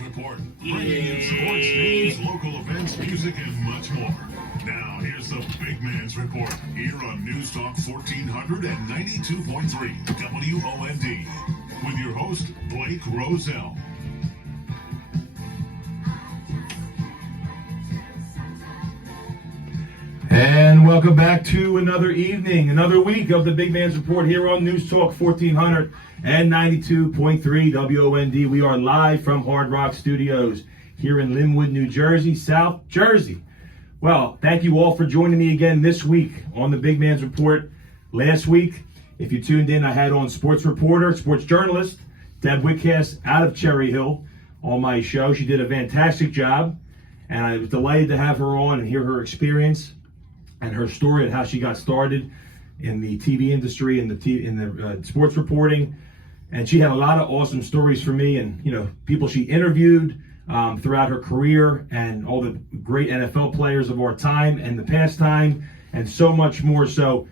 Report. Breaking news, sports, news, local events, music, and much more. Now, here's the Big Man's Report here on News Talk 1400 and 92.3 WOND with your host, Blake Roselle. And welcome back to another evening, another week of the Big Man's Report here on News Talk 1400 and 92.3 WOND. We are live from Hard Rock Studios here in Linwood, New Jersey, South Jersey. Well, thank you all for joining me again this week on the Big Man's Report. Last week, if you tuned in, I had on sports reporter, sports journalist, Deb Whitcast out of Cherry Hill on my show. She did a fantastic job, and I was delighted to have her on and hear her experience and her story and how she got started in the TV industry and the sports reporting. And she had a lot of awesome stories for me, and people she interviewed throughout her career, and all the great NFL players of our time and the past time, and so much more. So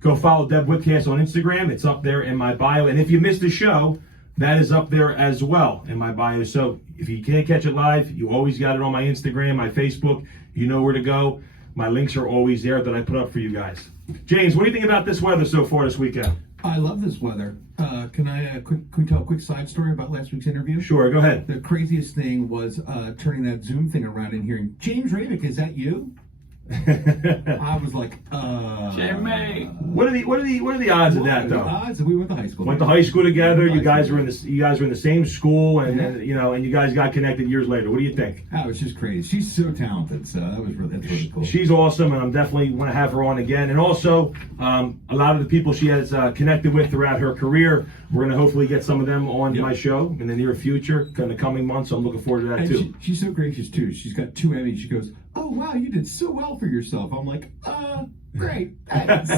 go follow Deb Whitcast on Instagram. It's up there in my bio. And if you missed the show, that is up there as well in my bio. So if you can't catch it live, you always got it on my Instagram, my Facebook. You know where to go. My links are always there that I put up for you guys. James, what do you think about this weather so far this weekend? I love this weather. Can we tell a quick side story about last week's interview? Sure, go ahead. The craziest thing was turning that Zoom thing around and hearing, James Ravick, is that you? I was like, Jimmy. What are the odds of that, though? The odds that we went to high school. Went to high school together. You guys were in the same school, and and you guys got connected years later. What do you think? Oh, it's just crazy. She's so talented. So that's really cool. She's awesome, and I'm definitely want to have her on again. And also, a lot of the people she has connected with throughout her career, we're going to hopefully get some of them on my show in the near future, in the coming months. So I'm looking forward to that too. She's so gracious too. She's got 2 Emmys. She goes, "Oh wow, you did so well for yourself." I'm like, great, thanks.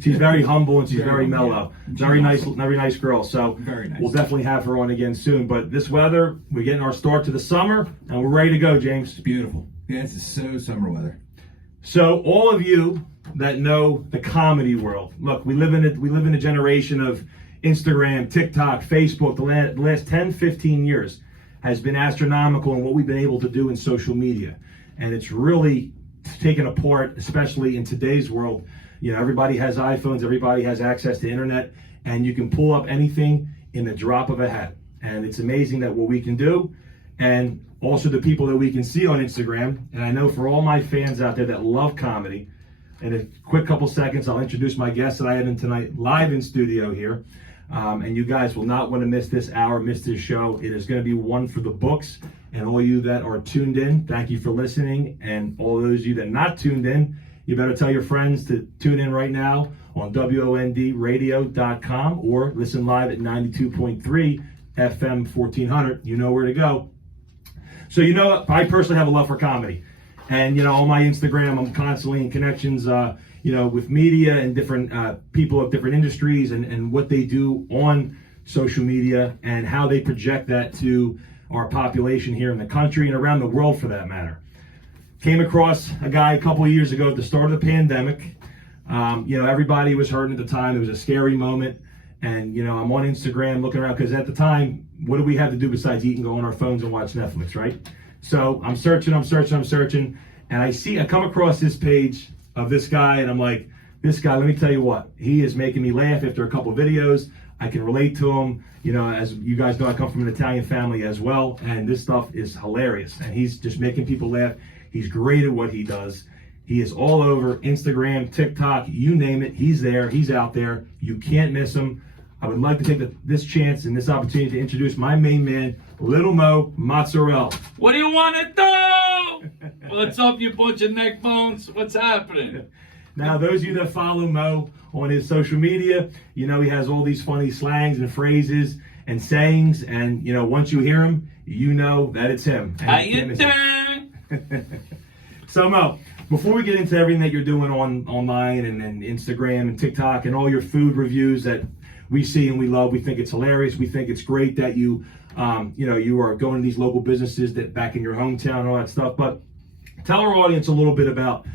She's very humble and she's very mellow. Yeah. Very nice girl. So very nice. We'll definitely have her on again soon. But this weather, we're getting our start to the summer, and we're ready to go, James. It's beautiful. Yeah, it's so summer weather. So all of you that know the comedy world, look, we live in a generation of Instagram, TikTok, Facebook. The last 10, 15 years has been astronomical in what we've been able to do in social media. And it's really taken apart, especially in today's world. Everybody has iPhones, everybody has access to internet, and you can pull up anything in the drop of a hat. And it's amazing that what we can do, and also the people that we can see on Instagram. And I know for all my fans out there that love comedy, in a quick couple seconds, I'll introduce my guest that I have in tonight live in studio here. And you guys will not want to miss this hour, miss this show. It is going to be one for the books. And all you that are tuned in, thank you for listening. And all those of you that are not tuned in, you better tell your friends to tune in right now on WONDradio.com or listen live at 92.3 FM 1400. You know where to go. So I personally have a love for comedy. And on my Instagram, I'm constantly in connections with media and different people of different industries and what they do on social media and how they project that to our population here in the country and around the world for that matter. Came across a guy a couple of years ago at the start of the pandemic. Everybody was hurting at the time. It was a scary moment. And, I'm on Instagram looking around because at the time, what do we have to do besides eat and go on our phones and watch Netflix, right? So I'm searching, and I come across this page of this guy, and I'm like, this guy, let me tell you what, he is making me laugh after a couple of videos. I can relate to him. As you guys know, I come from an Italian family as well, and this stuff is hilarious. And he's just making people laugh. He's great at what he does. He is all over Instagram, TikTok, you name it. He's there. He's out there. You can't miss him. I would like to take this chance and this opportunity to introduce my main man, Little Mo Mozzarella. What do you want to do? What's up, you bunch of neck bones? What's happening? Now, those of you that follow Mo on his social media, he has all these funny slangs and phrases and sayings. And, once you hear him, you know that it's him. How you doing? So, Mo, before we get into everything that you're doing online and Instagram and TikTok and all your food reviews that we see and we love, we think it's hilarious. We think it's great that you are going to these local businesses that back in your hometown and all that stuff. But tell our audience a little bit about,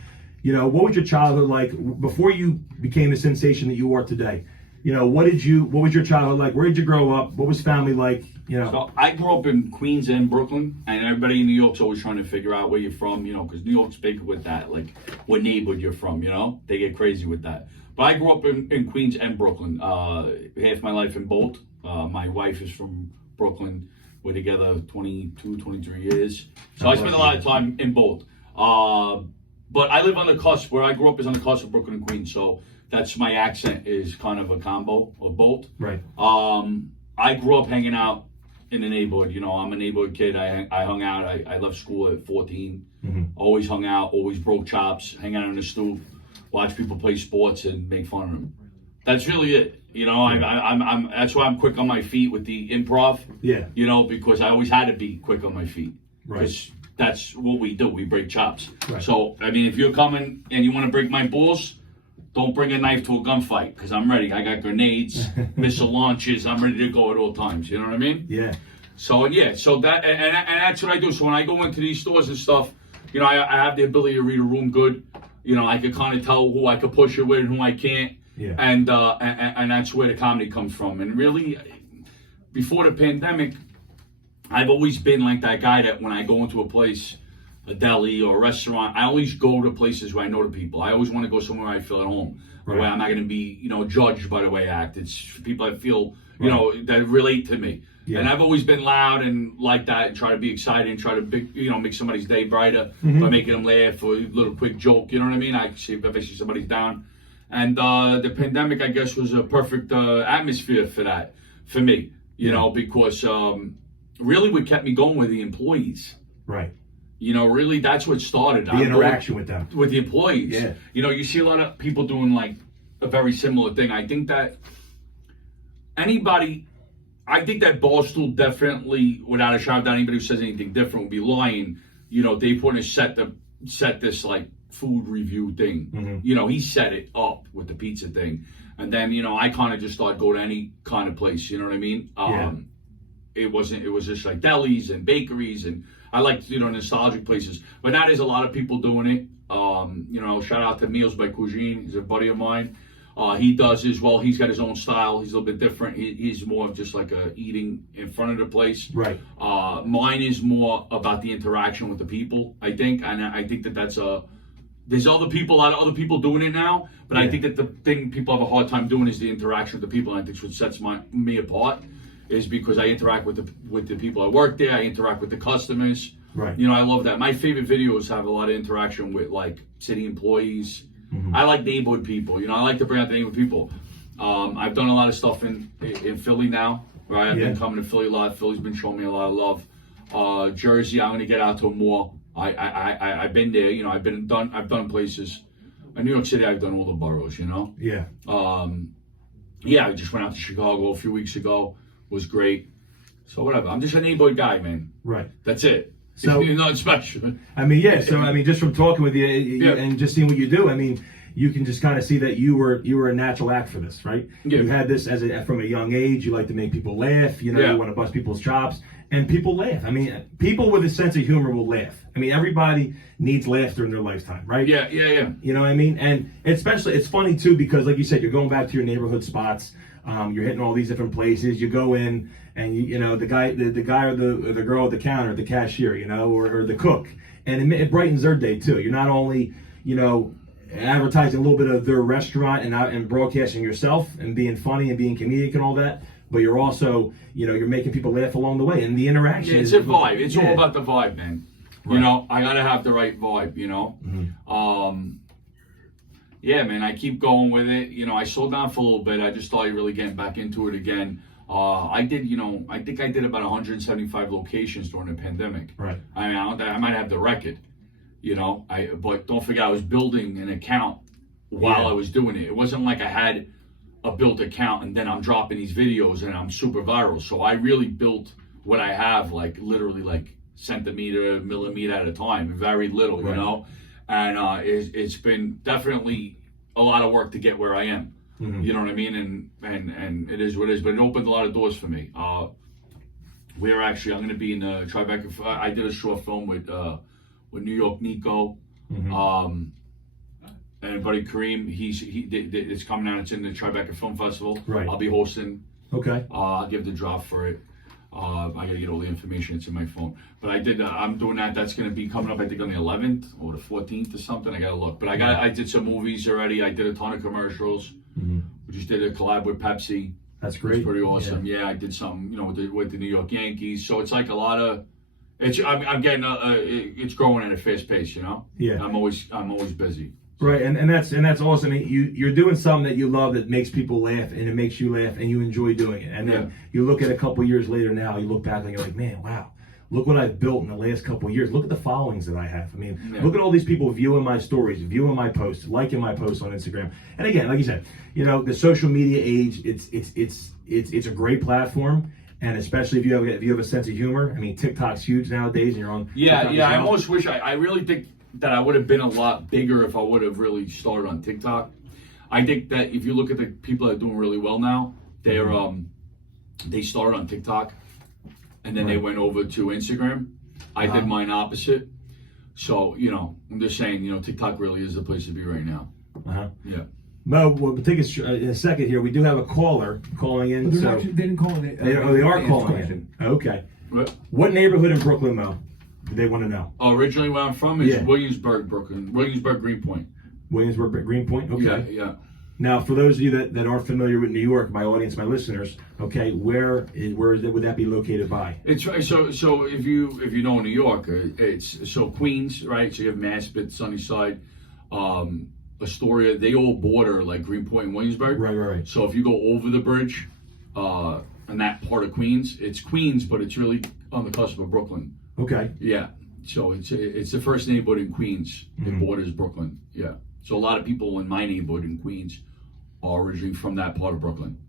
what was your childhood like before you became the sensation that you are today? what was your childhood like? Where did you grow up? What was family like? So I grew up in Queens and Brooklyn, and everybody in New York's always trying to figure out where you're from, because New York's big with that, like what neighborhood you're from, they get crazy with that. But I grew up in Queens and Brooklyn, half my life in both. My wife is from Brooklyn. We're together 22, 23 years. So I spent a lot of time in both. But I live on the cusp. Where I grew up is on the cusp of Brooklyn and Queens, so that's my accent is kind of a combo of both. Right. I grew up hanging out in the neighborhood. I'm a neighborhood kid. I hung out. I left school at 14. Mm-hmm. Always hung out. Always broke chops. Hang out on the stoop. Watch people play sports and make fun of them. That's really it. I'm that's why I'm quick on my feet with the improv. Yeah. Because I always had to be quick on my feet. Right. Because that's what we do. We break chops. Right. So if you're coming and you want to break my balls, don't bring a knife to a gunfight, because I'm ready. I got grenades, missile launches. I'm ready to go at all times. You know what I mean? Yeah. So that and that's what I do. So when I go into these stores and stuff, I have the ability to read a room good. I could kind of tell who I could push it with and who I can't. Yeah. And that's where the comedy comes from. And really, before the pandemic, I've always been like that guy that when I go into a place, a deli or a restaurant, I always go to places where I know the people. I always want to go somewhere I feel at home, where I'm not going to be, judged by the way I act. It's people I feel, that relate to me. Yeah. And I've always been loud and like that, and try to be excited and try to, make somebody's day brighter by making them laugh or a little quick joke. You know what I mean? If I see somebody's down. And the pandemic, I guess, was a perfect atmosphere for that, for me. Because really what kept me going were the employees. Right. Really, that's what started. The interaction with them. With the employees. Yeah. You see a lot of people doing like a very similar thing. I think that Barstool definitely, without a shadow of doubt, anybody who says anything different would be lying. They put in set this like food review thing. Mm-hmm. He set it up with the pizza thing. And then, I kind of just thought go to any kind of place, you know what I mean? It was just like delis and bakeries, and I like, nostalgic places. But that is a lot of people doing it. Shout out to Meals by Cuisine. He's a buddy of mine. He does as well. He's got his own style. He's a little bit different. He's more of just like eating in front of the place. Right. Mine is more about the interaction with the people, I think. And I think that's there's a lot of other people doing it now, but I think that the thing people have a hard time doing is the interaction with the people. And I think that's what sets me apart, is because I interact with the people I work there. I interact with the customers. Right. I love that. My favorite videos have a lot of interaction with like city employees. Mm-hmm. I like neighborhood people. I like to bring out the neighborhood people. I've done a lot of stuff in Philly now, right? I've been coming to Philly a lot. Philly's been showing me a lot of love. Jersey, I'm gonna get out to more. I've been there. I've done places. In New York City, I've done all the boroughs. Yeah. I just went out to Chicago a few weeks ago. Was great. So whatever. I'm just a neighborhood guy, man. Right. That's it. So it's nothing special. So just from talking with you and just seeing what you do, you can just kind of see that you were a natural act for this, right? Yeah. You had this from a young age. You like to make people laugh. You want to bust people's chops, and people laugh. People with a sense of humor will laugh. Everybody needs laughter in their lifetime, right? Yeah. You know what I mean? And especially, it's funny too, because like you said, you're going back to your neighborhood spots. You're hitting all these different places. You go in, and the guy or the girl at the counter, the cashier, or the cook, and it brightens their day too. You're not only advertising a little bit of their restaurant and broadcasting yourself and being funny and being comedic and all that, but you're also you're making people laugh along the way, and the interaction. Yeah, it's a vibe. It's all about the vibe, man. Right. I gotta have the right vibe. Mm-hmm. Yeah, man, I keep going with it. I slowed down for a little bit. I just started really getting back into it again. I think I did about 175 locations during the pandemic. Right. I might have the record, but don't forget, I was building an account while I was doing it. It wasn't like I had a built account and then I'm dropping these videos and I'm super viral. So I really built what I have, like literally like centimeter, millimeter at a time, very little, And it's been definitely a lot of work to get where I am. Mm-hmm. You know what I mean? And it is what it is, but it opened a lot of doors for me. I'm going to be in the Tribeca. I did a short film with New York Nico. Mm-hmm. and buddy Kareem, it's coming out. It's in the Tribeca Film Festival. Right. I'll be hosting. Okay. I'll give the drop for it. I gotta get all the information. It's in my phone. But I'm doing that. That's gonna be coming up. I think on the 11th or the 14th or something. I gotta look. But I did some movies already. I did a ton of commercials. Mm-hmm. We just did a collab with Pepsi. That's great. It's pretty awesome. Yeah, I did some, with the New York Yankees. So it's like a lot of. I'm getting. It's growing at a fast pace. Yeah. I'm always busy. Right, and that's awesome. I mean, you're doing something that you love that makes people laugh and it makes you laugh and you enjoy doing it. And then you look at a couple years later now, you look back and you're like, man, wow, look what I've built in the last couple of years. Look at the followings that I have. I mean, look at all these people viewing my stories, viewing my posts, liking my posts on Instagram. And again, like you said, the social media age, it's a great platform. And especially if you have a sense of humor. I mean, TikTok's huge nowadays, and you're on. Yeah. TikTok I almost wish I really think that I would have been a lot bigger if I would have really started on TikTok. I think that if you look at the people that are doing really well now, they started on TikTok, and then they went over to Instagram. I did mine opposite. So I'm just saying, TikTok really is the place to be right now. Yeah. Mo, we'll take us in a second here. We do have a caller calling in. They didn't call it. They are calling in. Okay. What neighborhood in Brooklyn, Mo? Do they want to know? Originally, where I'm from is Williamsburg, Brooklyn. Williamsburg, Greenpoint. Williamsburg, Greenpoint. Okay. Yeah. Now, for those of you that aren't familiar with New York, my audience, my listeners, okay, where would that be located by? It's so if you know New York, it's Queens, right? So you have Maspeth, Sunnyside, Astoria. They all border like Greenpoint and Williamsburg. Right. So if you go over the bridge, in that part of Queens, it's Queens, but it's really on the cusp of Brooklyn. Okay. Yeah. So it's the first neighborhood in Queens. It borders Brooklyn. Yeah. So a lot of people in my neighborhood in Queens are originally from that part of Brooklyn,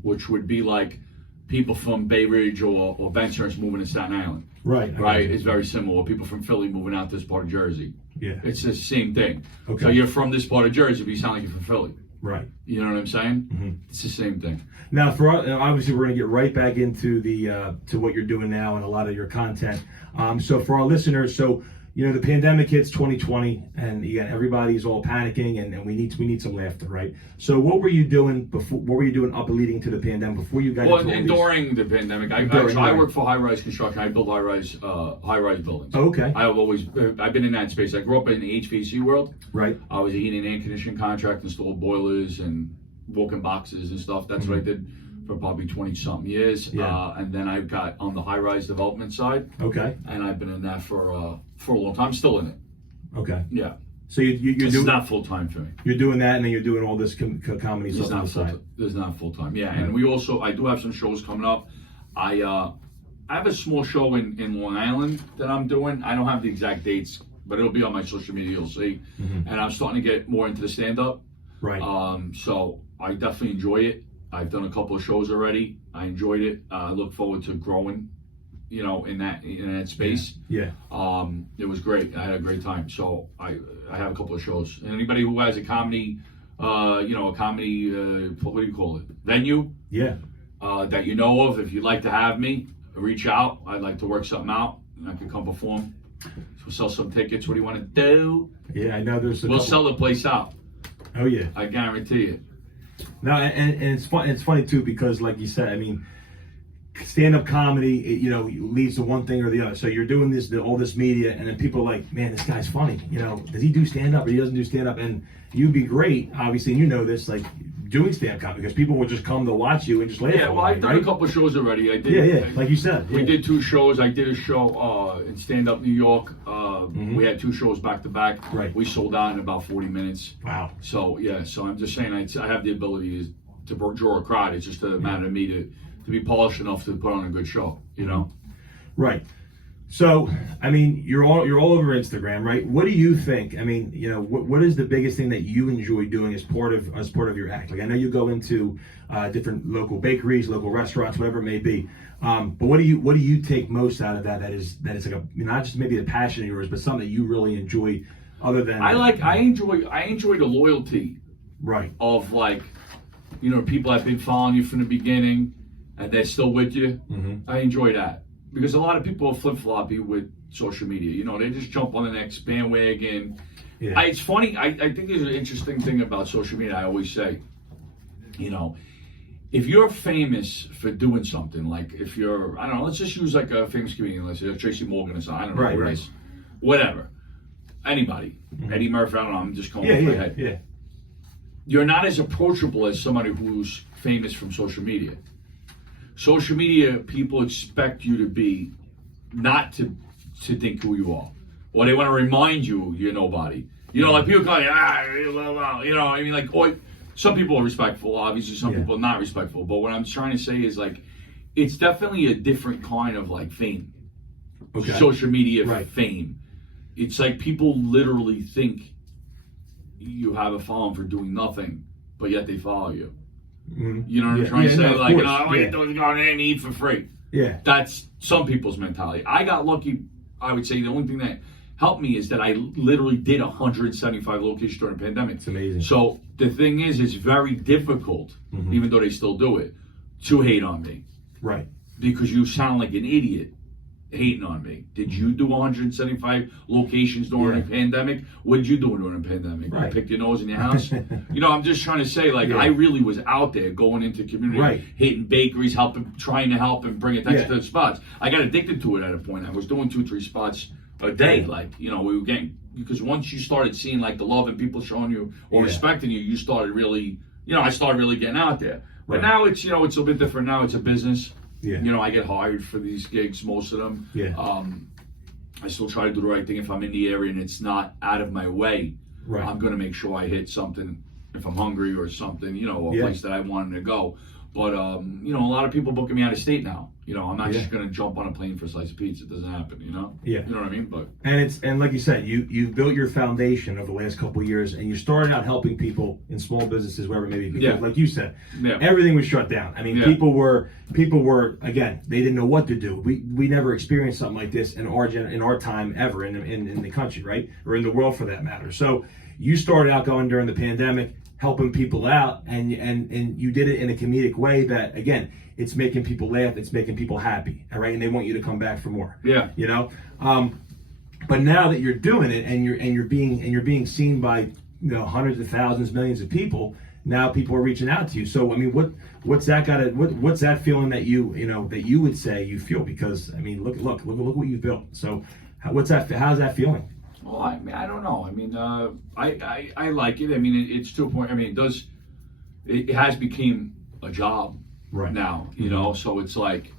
which would be like people from Bay Ridge or Bensonhurst moving to Staten Island. Right. It's very similar. Or people from Philly moving out to this part of Jersey. Yeah. It's the same thing. Okay. So you're from this part of Jersey, but you sound like you're from Philly. Right. You know what I'm saying? It's the same thing. Now, obviously, we're going to get right back into to what you're doing now and a lot of your content. So for our listeners, the pandemic hits 2020, and again, everybody's all panicking, and we need some laughter, right? So what were you doing before? What were you doing up leading to the pandemic before you got into all these? During the pandemic, I work for high-rise construction. I build high-rise buildings. Oh, okay. I've been in that space. I grew up in the HVAC world. Right. I was a heating and air conditioning contractor, installed boilers and walk-in boxes and stuff. That's what I did for probably 20-something years. Yeah. And then I got on the high-rise development side. Okay. And I've been in that for a long time. I'm still in it. Okay. Yeah. So you're doing. It's not full time for me. You're doing that, and then you're doing all this comedy stuff on the side. There's not full time. Yeah, and I do have some shows coming up. I have a small show in Long Island that I'm doing. I don't have the exact dates, but it'll be on my social media. You'll see. And I'm starting to get more into the stand up. Right. So I definitely enjoy it. I've done a couple of shows already. I enjoyed it. I look forward to growing, in that space. Yeah. It was great. I had a great time. So I have a couple of shows. And anybody who has a comedy, what do you call it? Venue. Yeah. That you know of, if you'd like to have me, reach out. I'd like to work something out, and I can come perform. So we'll sell some tickets. What do you want to do? Yeah, I know there's. We'll sell the place out. Oh yeah. I guarantee it. No, and it's fun. It's funny too because, like you said, I mean, stand-up comedy, leads to one thing or the other. So you're doing all this media, and then people are like, man, this guy's funny. Does he do stand-up or he doesn't do stand-up? And you'd be great, obviously, and this, like doing stand-up comedy because people would just come to watch you and just laugh. Yeah, well, I've done a couple of shows already. I did. Yeah, like you said. We did 2 shows. I did a show in stand-up New York. We had 2 shows back to back. Right. We sold out in about 40 minutes. Wow. So I'm just saying I have the ability to draw a crowd. It's just a matter of me to be polished enough to put on a good show. Right. So, I mean, you're all over Instagram, right? What do you think? I mean, what is the biggest thing that you enjoy doing as part of your act? Like, I know you go into different local bakeries, local restaurants, whatever it may be. But what do you take most out of that? That is like not just maybe a passion of yours, but something that you really enjoy. Other than I enjoy the loyalty. Right. Of people have been following you from the beginning, and they're still with you. I enjoy that. Because a lot of people are flip-floppy with social media. They just jump on the next bandwagon, Yeah. It's funny. I think there's an interesting thing about social media. I always say, you know, if you're famous for doing something, like if you're, I don't know, let's just use like a famous comedian, let's say Tracy Morgan or something, I don't know who it is, whatever, anybody, Eddie Murphy, I don't know, I'm just going off my head. Yeah. You're not as approachable as somebody who's famous from social media. Social media, people expect you to be, not to think who you are, or they want to remind you you're nobody. You know, like people call you, blah, blah, you know, I mean, like, or some people are respectful, obviously, some people are not respectful. But what I'm trying to say is, like, it's definitely a different kind of, like, fame. Okay. Social media fame. It's like people literally think you have a following for doing nothing, but yet they follow you. Mm-hmm. You know what I'm trying to say? No, like, you know, course. all you do is go in there and eat for free. Yeah. That's some people's mentality. I got lucky. I would say the only thing that helped me is that I literally did 175 locations during the pandemic. It's amazing. So the thing is, it's very difficult, even though they still do it, to hate on me. Right. Because you sound like an idiot hating on me. Did you do 175 locations during the pandemic? What did you do during the pandemic? Right. You picked your nose in your house? You know, I'm just trying to say, like, I really was out there going into community, hitting bakeries, trying to help and bring attention to the spots. I got addicted to it at a point. I was doing 2-3 spots a day. Like, you know, we were getting, because once you started seeing like the love and people showing you or respecting you, you started really, you know, I started really getting out there. But now it's, you know, it's a bit different. Now it's a business. Yeah. You know, I get hired for these gigs, most of them. Yeah. I still try to do the right thing if I'm in the area and it's not out of my way. Right. I'm going to make sure I hit something if I'm hungry or something, you know, a place that I wanted to go. But, you know, a lot of people booking me out of state now. You know, I'm not just going to jump on a plane for a slice of pizza. It doesn't happen, you know? Yeah. You know what I mean? But and like you said, you built your foundation over the last couple of years, and you started out helping people in small businesses, wherever it may be. Because, like you said, everything was shut down. I mean, people were again, they didn't know what to do. We never experienced something like this in our time ever in the country, right, or in the world for that matter. So you started out going during the pandemic, helping people out, and you did it in a comedic way that, again, it's making people laugh, it's making people happy, all right, and they want you to come back for more. Yeah. You know, but now that you're doing it and you're being seen by, you know, hundreds of thousands, millions of people, now people are reaching out to you. So I mean, what's that feeling that you would say you feel? Because I mean, look what you've built. So how's that feeling? Well, I mean, I don't know. I mean, I like it. I mean, it's to a point. I mean, it has become a job now, you know. So it's like,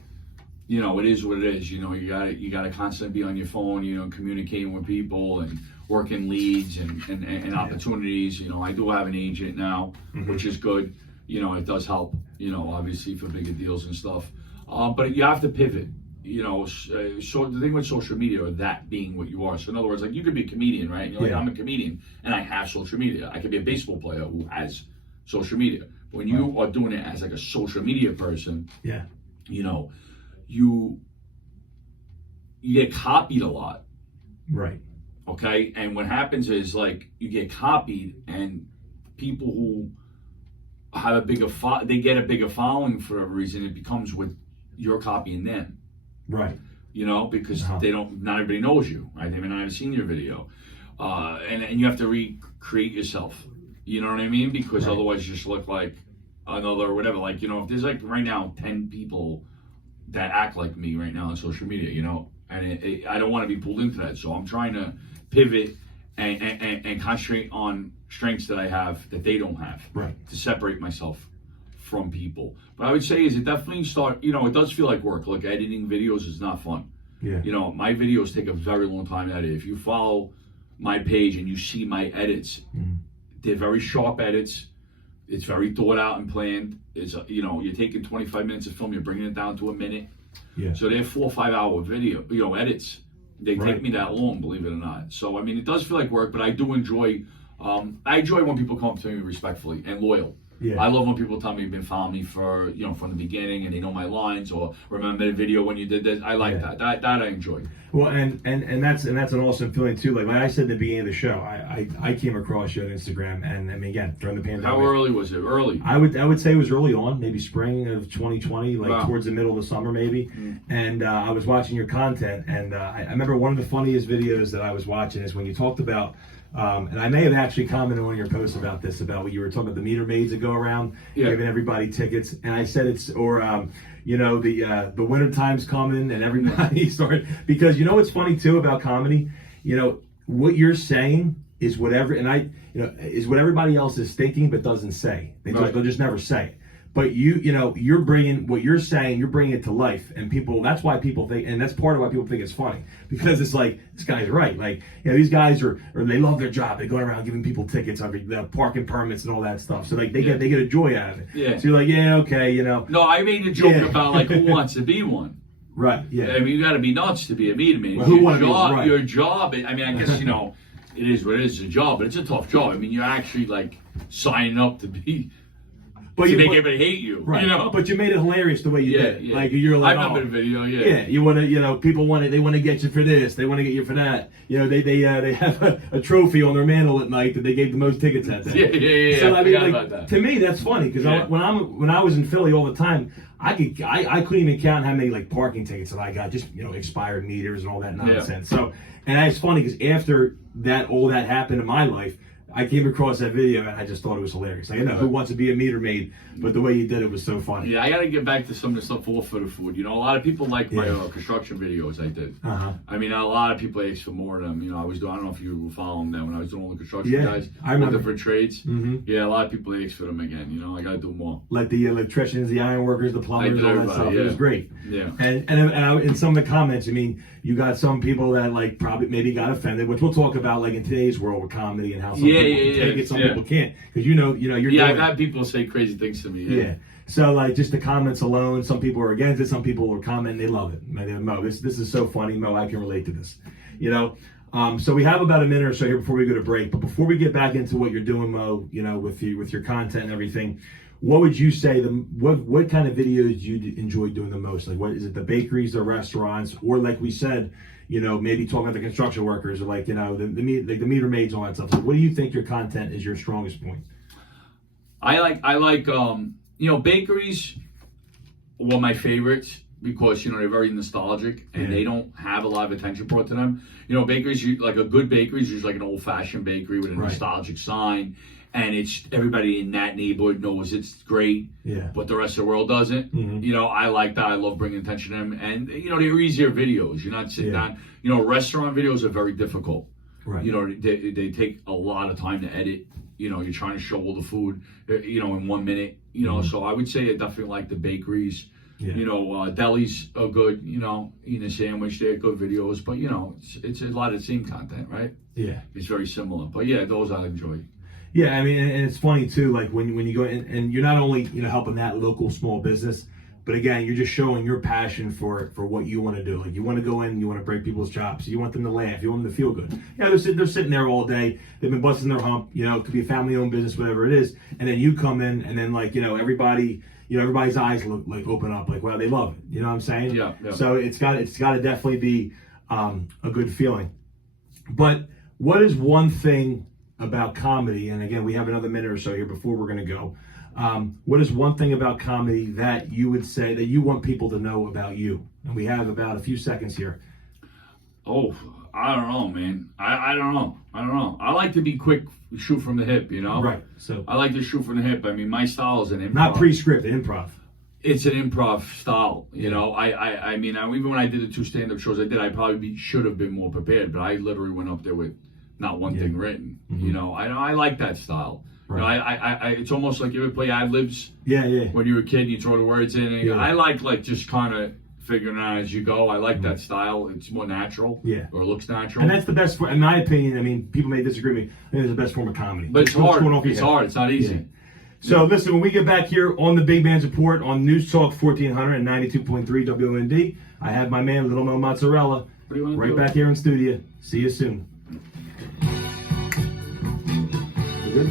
you know, it is what it is. You know, you gotta constantly be on your phone, you know, communicating with people and working leads and opportunities. You know, I do have an agent now, which is good. You know, it does help. You know, obviously for bigger deals and stuff. But you have to pivot. You know, so the thing with social media, or that being what you are. So in other words, like, you could be a comedian, right? And you're like, I'm a comedian and I have social media. I could be a baseball player who has social media. When you are doing it as like a social media person, you know, you get copied a lot. Right. Okay. And what happens is, like, you get copied, and people who have a bigger they get a bigger following for a reason. It becomes with you're copying them. Right. You know, because not everybody knows you, right? They may not have seen your video. And you have to recreate yourself. You know what I mean? Because otherwise you just look like another whatever. Like, you know, if there's like right now 10 people that act like me right now on social media, you know, and I don't want to be pulled into that. So I'm trying to pivot and concentrate on strengths that I have that they don't have, to separate myself from people. But I would say is it definitely you know, it does feel like work. Like, editing videos is not fun. Yeah. You know, my videos take a very long time to edit. If you follow my page and you see my edits, they're very sharp edits. It's very thought out and planned. It's, you know, you're taking 25 minutes of film, you're bringing it down to a minute. Yeah. So they're 4 or 5 hour video, you know, edits. They take me that long, believe it or not. So I mean, it does feel like work, but I do enjoy. I enjoy when people come to me respectfully and loyal. Yeah. I love when people tell me you've been following me for, from the beginning and they know my lines or remember the video when you did this. I like that. That I enjoy. Well, and that's an awesome feeling too. Like I said at the beginning of the show, I came across you on Instagram, and I mean again during the pandemic. How early was it? Early. I would say it was early on, maybe spring of 2020, like Wow. towards the middle of the summer maybe. And I was watching your content, and I remember one of the funniest videos that I was watching is when you talked about. And I may have actually commented on your post about this, about what you were talking about, the meter maids that go around giving everybody tickets. And I said the winter time's coming and everybody started, because you know what's funny too about comedy, what you're saying is whatever, is what everybody else is thinking but doesn't say. They'll just never say it. But you're bringing what you're saying, you're bringing it to life, and that's why people think, and that's part of why people think it's funny, because it's like, this guy's right. Like, these guys or they love their job. They go around giving people tickets, the parking permits and all that stuff. So like they get a joy out of it. Yeah. So you're like, okay, No, I made a joke about like who wants to be one. Right. Yeah. I mean, you got to be nuts to be a meter maid. Well, your job. I mean, I guess it is what it is. It's a job, but it's a tough job. I mean, you're actually like signing up to be. But to make everybody hate you, right? But you made it hilarious the way you did. Yeah. Like you're like, I remember the video. Yeah. Yeah, you want to, people they want to get you for this, they want to get you for that. They have a trophy on their mantle at night that they gave the most tickets at. Yeah. So I mean, forgot about that. To me, that's funny because when I was in Philly all the time, I couldn't even count how many like parking tickets that I got, just expired meters and all that nonsense. So, and it's funny because after all that happened in my life, I came across that video and I just thought it was hilarious. Like, I know who wants to be a meter maid, but the way you did it was so funny. Yeah, I got to get back to some of the stuff off for the food. A lot of people like my construction videos I did. I mean, a lot of people asked for more of them. I was doing, I don't know if you were following them when I was doing all the construction guys. I remember. All different trades. Yeah, a lot of people asked for them again. I got to do more. Like the electricians, the iron workers, the plumbers, all that stuff. Yeah. It was great. Yeah. And in some of the comments, I mean, you got some people that like probably maybe got offended, which we'll talk about like in today's world with comedy and how some people can take it, some people can't, because you're yeah, I've had people say crazy things to me. Yeah. So like just the comments alone, some people are against it, some people are commenting, they love it. Mo, this is so funny, Mo, I can relate to this. So we have about a minute or so here before we go to break. But before we get back into what you're doing, Mo, with your content and everything, what would you say what kind of videos do you enjoy doing the most? Like, what is it, the bakeries, the restaurants, or like we said, maybe talking about the construction workers, or like the meter maids, all that stuff. Like, what do you think your content is your strongest point? I like bakeries were my favorites because they're very nostalgic and they don't have a lot of attention brought to them. Bakeries, like a good bakery is usually like an old-fashioned bakery with a nostalgic sign, and it's everybody in that neighborhood knows it's great. Yeah. But the rest of the world doesn't. Mm-hmm. I like that. I love bringing attention to them, and they're easier videos. You're not sitting down. Restaurant videos are very difficult. Right. They take a lot of time to edit. You're trying to show all the food, in 1 minute. So I would say I definitely like the bakeries. Yeah. Delis are good. Eating a sandwich, they're good videos. But it's a lot of the same content, right? Yeah. It's very similar. But yeah, those I enjoy. Yeah, I mean, and it's funny too. Like when you go in, and you're not only helping that local small business, but again, you're just showing your passion for what you want to do. Like you want to go in, you want to break people's chops, you want them to laugh, you want them to feel good. They're sitting there all day. They've been busting their hump. It could be a family-owned business, whatever it is. And then you come in, and then everybody. Everybody's eyes look like open up, like, wow, they love it. You know what I'm saying? Yeah. So it's got to definitely be a good feeling. But what is one thing about comedy? And again, we have another minute or so here before we're going to go. What is one thing about comedy that you would say that you want people to know about you? And we have about a few seconds here. Oh, I don't know, man. I don't know. I like to be quick, shoot from the hip, Right. So I like to shoot from the hip. I mean, my style is an improv. Not pre-scripted, improv. It's an improv style, I mean, even when I did the 2 stand-up shows I did, I probably should have been more prepared, but I literally went up there with not one thing written. Mm-hmm. I like that style. Right. I it's almost like you ever play ad-libs. Yeah. When you were a kid, you throw the words in. And I like just kind of figuring out as you go. I like that style. It's more natural. Yeah. Or it looks natural. And that's the best, in my opinion. I mean, people may disagree with me. I think it's the best form of comedy. But it's hard. It's hard. It's not easy. Yeah. So listen, when we get back here on the Big Man's Report on News Talk 1400 and 92.3 WOND, I have my man, Little Mo Mozzarella, right back here in studio. See you soon. You good?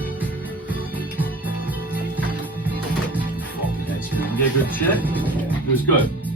a good shit. It was good.